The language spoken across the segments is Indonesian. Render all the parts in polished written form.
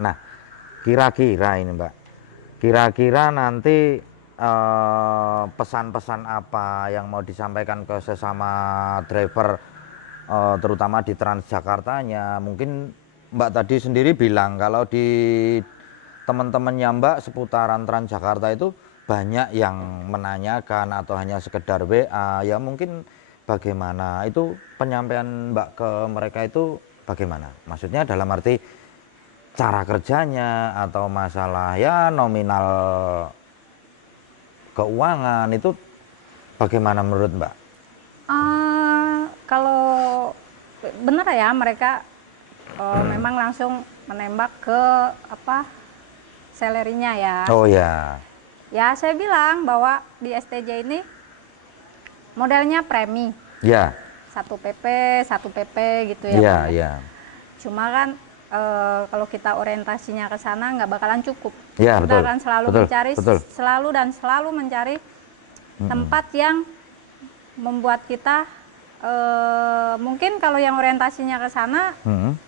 Nah, kira-kira ini Mbak, kira-kira nanti pesan-pesan apa yang mau disampaikan ke sesama driver, terutama di Transjakartanya? Mungkin Mbak tadi sendiri bilang kalau di teman-temannya Mbak seputaran Transjakarta itu banyak yang menanyakan atau hanya sekedar WA. Ya mungkin bagaimana itu penyampaian Mbak ke mereka itu bagaimana? Maksudnya dalam arti cara kerjanya atau masalah ya nominal keuangan itu bagaimana menurut Mbak? Kalau benar ya mereka memang langsung menembak ke apa salary-nya ya. Oh ya. Ya saya bilang bahwa di STJ ini modelnya premi. Ya. 1 PP gitu ya. Iya, Pak, ya. iya. Cuma kan kalau kita orientasinya ke sana nggak bakalan cukup. Ya, Kita betul. akan selalu Betul, mencari betul. selalu mencari tempat yang membuat kita mungkin kalau yang orientasinya ke sana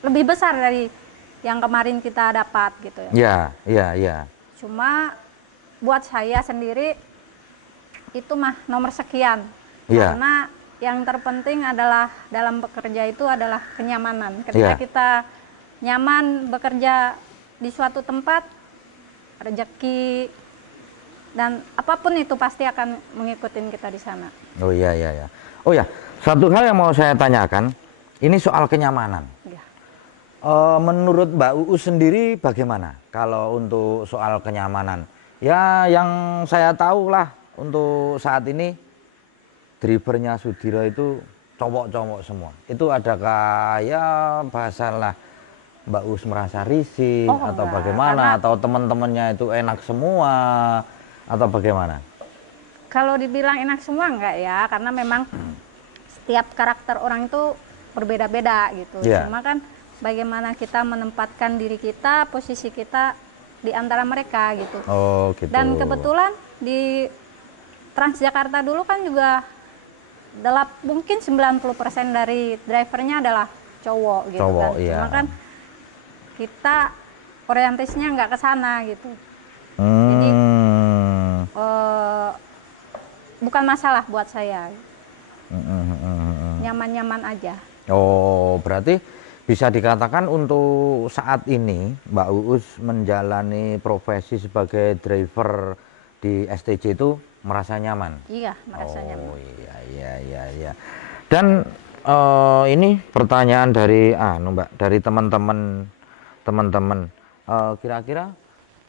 lebih besar dari yang kemarin kita dapat gitu ya. Ya, iya, iya. Cuma buat saya sendiri itu mah nomor sekian. Ya. Karena yang terpenting adalah dalam bekerja itu adalah kenyamanan. Ketika Ya. kita nyaman bekerja di suatu tempat, rezeki dan apapun itu pasti akan mengikuti kita di sana. Oh iya, iya, iya. Oh ya, satu hal yang mau saya tanyakan, ini soal kenyamanan. Ya. Menurut Mbak Uus sendiri bagaimana kalau untuk soal kenyamanan? Ya, yang saya tahu lah untuk saat ini drivernya Sudiro itu cowok-cowok semua. Itu adakah ya bahasalah Mbak Uus merasa risih atau Enggak, bagaimana? karena Atau teman-temannya itu enak semua atau bagaimana? kalau dibilang enak semua enggak ya, karena memang setiap karakter orang itu berbeda-beda gitu. Yeah. Cuma kan bagaimana kita menempatkan diri kita, posisi kita di antara mereka gitu. Oh gitu. Dan kebetulan di Transjakarta dulu kan juga mungkin 90% dari drivernya adalah cowok gitu Cowok, kan. iya. Cuma kan kita orientasinya nggak ke sana gitu. Jadi bukan masalah buat saya. Nyaman-nyaman aja. Oh, berarti bisa dikatakan untuk saat ini Mbak Uus menjalani profesi sebagai driver di STJ itu merasa nyaman? Iya, merasa nyaman. Oh iya, iya, iya, iya. Dan ini pertanyaan dari Mbak, dari teman-teman, kira-kira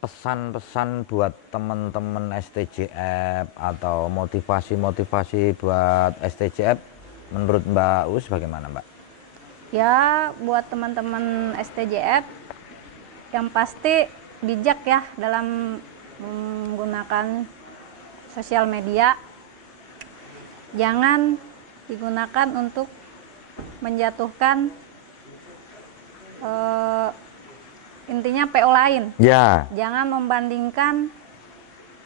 pesan-pesan buat teman-teman STJF atau motivasi-motivasi buat STJF menurut Mbak Us bagaimana Mbak? Ya buat teman-teman STJF yang pasti bijak ya dalam menggunakan sosial media. Jangan digunakan untuk menjatuhkan intinya PO lain. Ya. Jangan membandingkan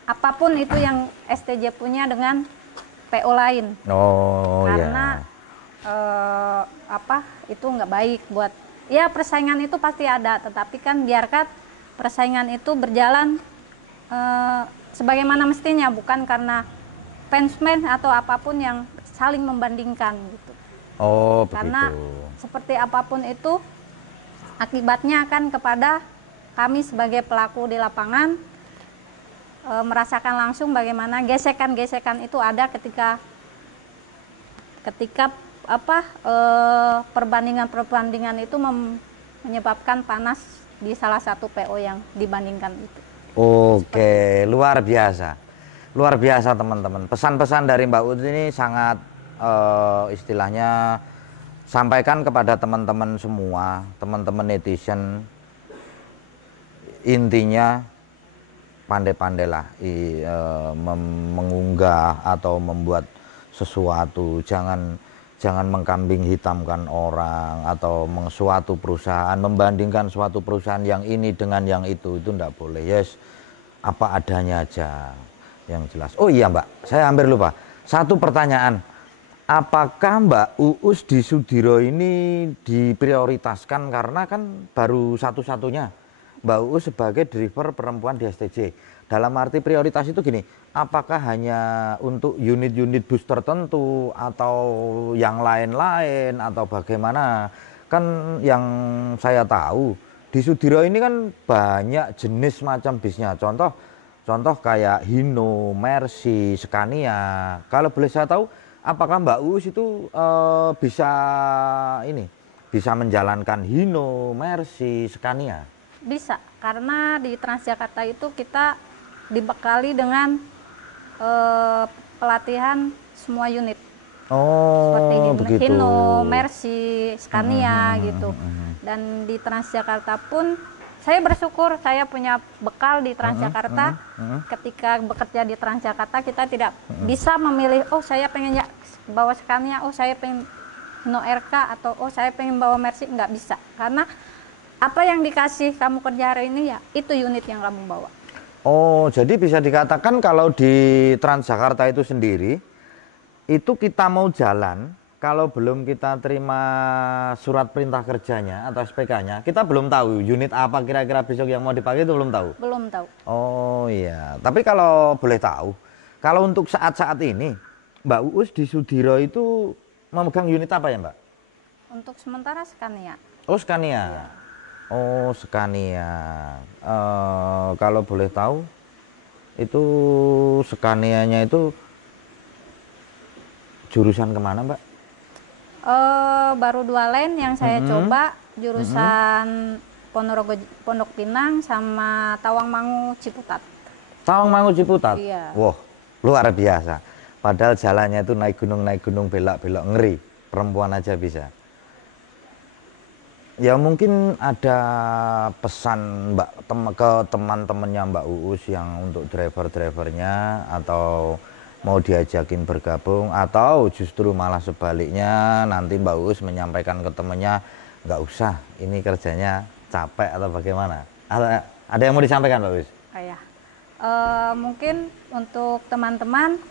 apapun itu yang STJ punya dengan PO lain. Oh karena itu nggak baik buat ya, persaingan itu pasti ada, tetapi kan biarkan persaingan itu berjalan sebagaimana mestinya, bukan karena fansman atau apapun yang saling membandingkan gitu. Oh karena begitu. seperti apapun itu akibatnya akan kepada kami sebagai pelaku di lapangan, merasakan langsung bagaimana gesekan-gesekan itu ada ketika perbandingan itu menyebabkan panas di salah satu PO yang dibandingkan itu. Oke, luar biasa. Luar biasa teman-teman. Pesan-pesan dari Mbak Ut ini sangat istilahnya sampaikan kepada teman-teman semua, teman-teman netizen. Intinya pandai-pandailah mengunggah atau membuat sesuatu, jangan mengkambing hitamkan orang atau suatu perusahaan, membandingkan suatu perusahaan yang ini dengan yang itu enggak boleh. Yes, apa adanya aja yang jelas. Oh iya Mbak, saya hampir lupa. Satu pertanyaan, apakah Mbak Uus di Sudiro ini diprioritaskan karena kan baru satu-satunya Mbak Uus sebagai driver perempuan di STJ? Dalam arti prioritas itu gini, apakah hanya untuk unit-unit bus tertentu atau yang lain-lain atau bagaimana? Kan yang saya tahu di Sudiro ini kan banyak jenis macam bisnya. Contoh kayak Hino, Mercy, Scania. Kalau boleh saya tahu, apakah Mbak Uus itu bisa ini, bisa menjalankan Hino, Mercy, Scania? Bisa, karena di Transjakarta itu kita dibekali dengan pelatihan semua unit. Seperti Oh, begitu. Hino, Mercy, Scania gitu. Dan di Transjakarta pun saya bersyukur saya punya bekal di Transjakarta. Ketika bekerja di Transjakarta kita tidak bisa memilih, oh saya pengen bawa Scania, oh saya pengen Hino RK, atau oh saya pengen bawa Mercy. Nggak bisa, karena apa yang dikasih kamu kerja hari ini ya itu unit yang kamu bawa. Oh, jadi bisa dikatakan kalau di Transjakarta itu sendiri, itu kita mau jalan, kalau belum kita terima surat perintah kerjanya atau SPK-nya, kita belum tahu unit apa kira-kira besok yang mau dipakai, itu belum tahu? Belum tahu. Oh iya, tapi kalau boleh tahu, kalau untuk saat-saat ini, Mbak Uus di Sudiro itu memegang unit apa ya Mbak? Untuk sementara Scania. Oh Scania. Iya. Oh Scania. Kalau boleh tahu, itu Scania-nya itu jurusan kemana Mbak? Baru 2 lane yang saya coba, jurusan Ponorogo, Pondok Pinang sama Tawangmangu Ciputat. Tawangmangu Ciputat? Iya. Wah, luar biasa. Padahal jalannya itu naik gunung, belok-belok, ngeri. Perempuan aja bisa. Ya mungkin ada pesan Mbak ke teman-temannya Mbak Uus yang untuk driver-drivernya, atau mau diajakin bergabung, atau justru malah sebaliknya nanti Mbak Uus menyampaikan ke temennya, nggak usah, ini kerjanya capek atau bagaimana? Ada yang mau disampaikan Mbak Uus? Kayak mungkin untuk teman-teman,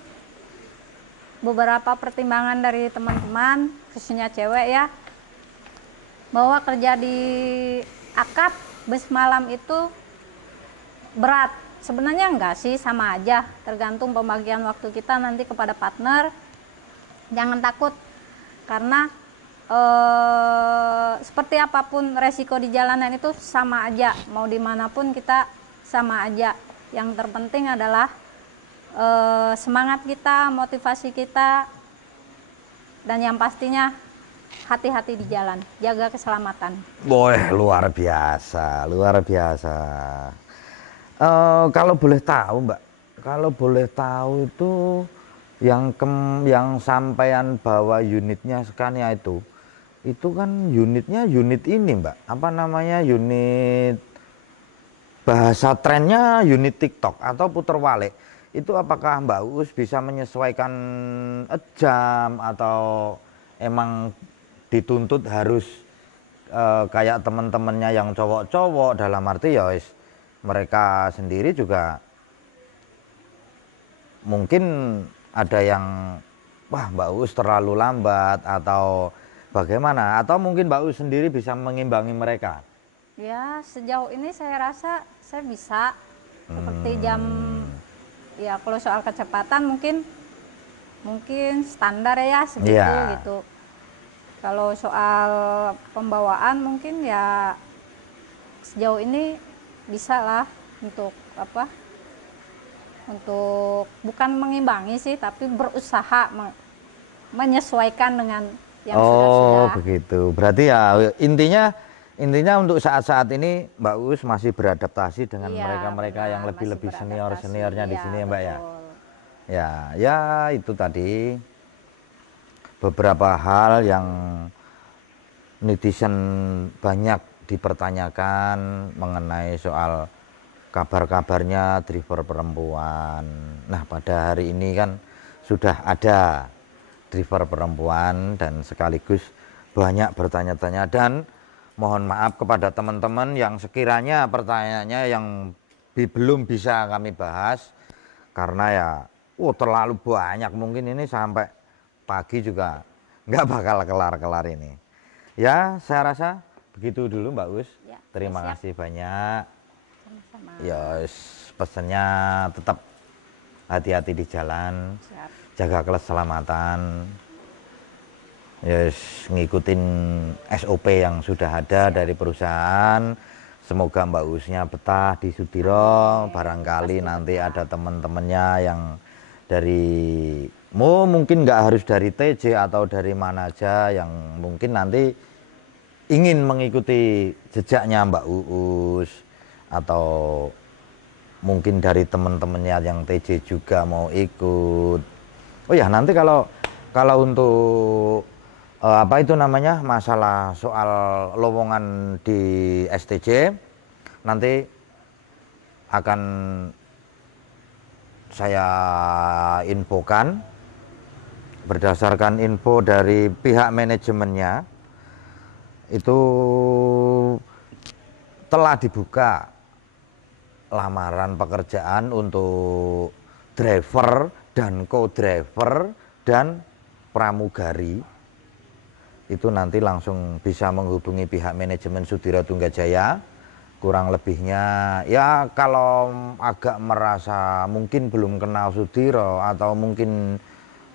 beberapa pertimbangan dari teman-teman, khususnya cewek ya, bahwa kerja di akap bus malam itu berat. Sebenarnya enggak sih, sama aja, tergantung pembagian waktu kita nanti kepada partner. Jangan takut, karena seperti apapun resiko di jalanan itu sama aja, mau dimanapun kita sama aja. Yang terpenting adalah semangat kita, motivasi kita, dan yang pastinya hati-hati di jalan, jaga keselamatan. Boy, luar biasa, luar biasa. Kalau boleh tahu Mbak, kalau boleh tahu itu yang sampean bawa unitnya Scania itu kan unitnya unit ini Mbak, apa namanya, unit bahasa trennya unit TikTok atau puter walik. Itu apakah Mbak Uus bisa menyesuaikan jam atau emang dituntut harus kayak teman-temannya yang cowok-cowok, dalam arti ya mereka sendiri juga mungkin ada yang wah Mbak Uus terlalu lambat atau bagaimana, atau mungkin Mbak Uus sendiri bisa mengimbangi mereka? Ya sejauh ini saya rasa saya bisa, seperti jam ya, kalau soal kecepatan mungkin standar ya segitu gitu. Kalau soal pembawaan mungkin ya sejauh ini bisa lah, untuk apa, untuk bukan mengimbangi sih, tapi berusaha menyesuaikan dengan yang sudah-sudah. Oh begitu, berarti ya intinya untuk saat-saat ini Mbak Uus masih beradaptasi dengan mereka-mereka yang lebih seniornya di sini ya Mbak ya. Ya itu tadi beberapa hal yang netizen banyak dipertanyakan mengenai soal kabar-kabarnya driver perempuan. Nah pada hari ini kan sudah ada driver perempuan, dan sekaligus banyak bertanya-tanya, dan mohon maaf kepada teman-teman yang sekiranya pertanyaannya yang belum bisa kami bahas, karena ya terlalu banyak, mungkin ini sampai pagi juga nggak bakal kelar-kelar ini. Ya saya rasa begitu dulu Mbak Us. Ya, Terima siap. kasih banyak. Sama-sama. Ya pesannya tetap hati-hati di jalan, Siap. jaga keselamatan, ya ngikutin SOP yang sudah ada dari perusahaan. Semoga Mbak Usnya betah di Sudiro. Barangkali Pasti nanti betah. ada teman-temannya yang dari mungkin nggak harus dari TJ atau dari mana aja yang mungkin nanti ingin mengikuti jejaknya Mbak Uus, atau mungkin dari teman-temannya yang TJ juga mau ikut. Oh ya, nanti kalau untuk apa itu namanya, masalah soal lowongan di STJ nanti akan saya infokan berdasarkan info dari pihak manajemennya. Itu telah dibuka lamaran pekerjaan untuk driver dan co-driver dan pramugari. Itu nanti langsung bisa menghubungi pihak manajemen Sudiro Tunggajaya. Kurang lebihnya ya, kalau agak merasa mungkin belum kenal Sudiro atau mungkin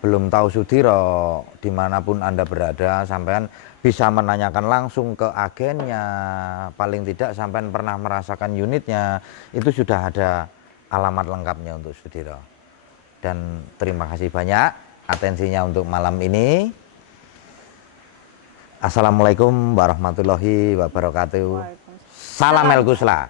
belum tahu Sudiro, dimanapun Anda berada, sampean bisa menanyakan langsung ke agennya. Paling tidak sampean pernah merasakan unitnya, itu sudah ada alamat lengkapnya untuk Sudiro. Dan terima kasih banyak atensinya untuk malam ini. Assalamualaikum warahmatullahi wabarakatuh. Salam El Gusla.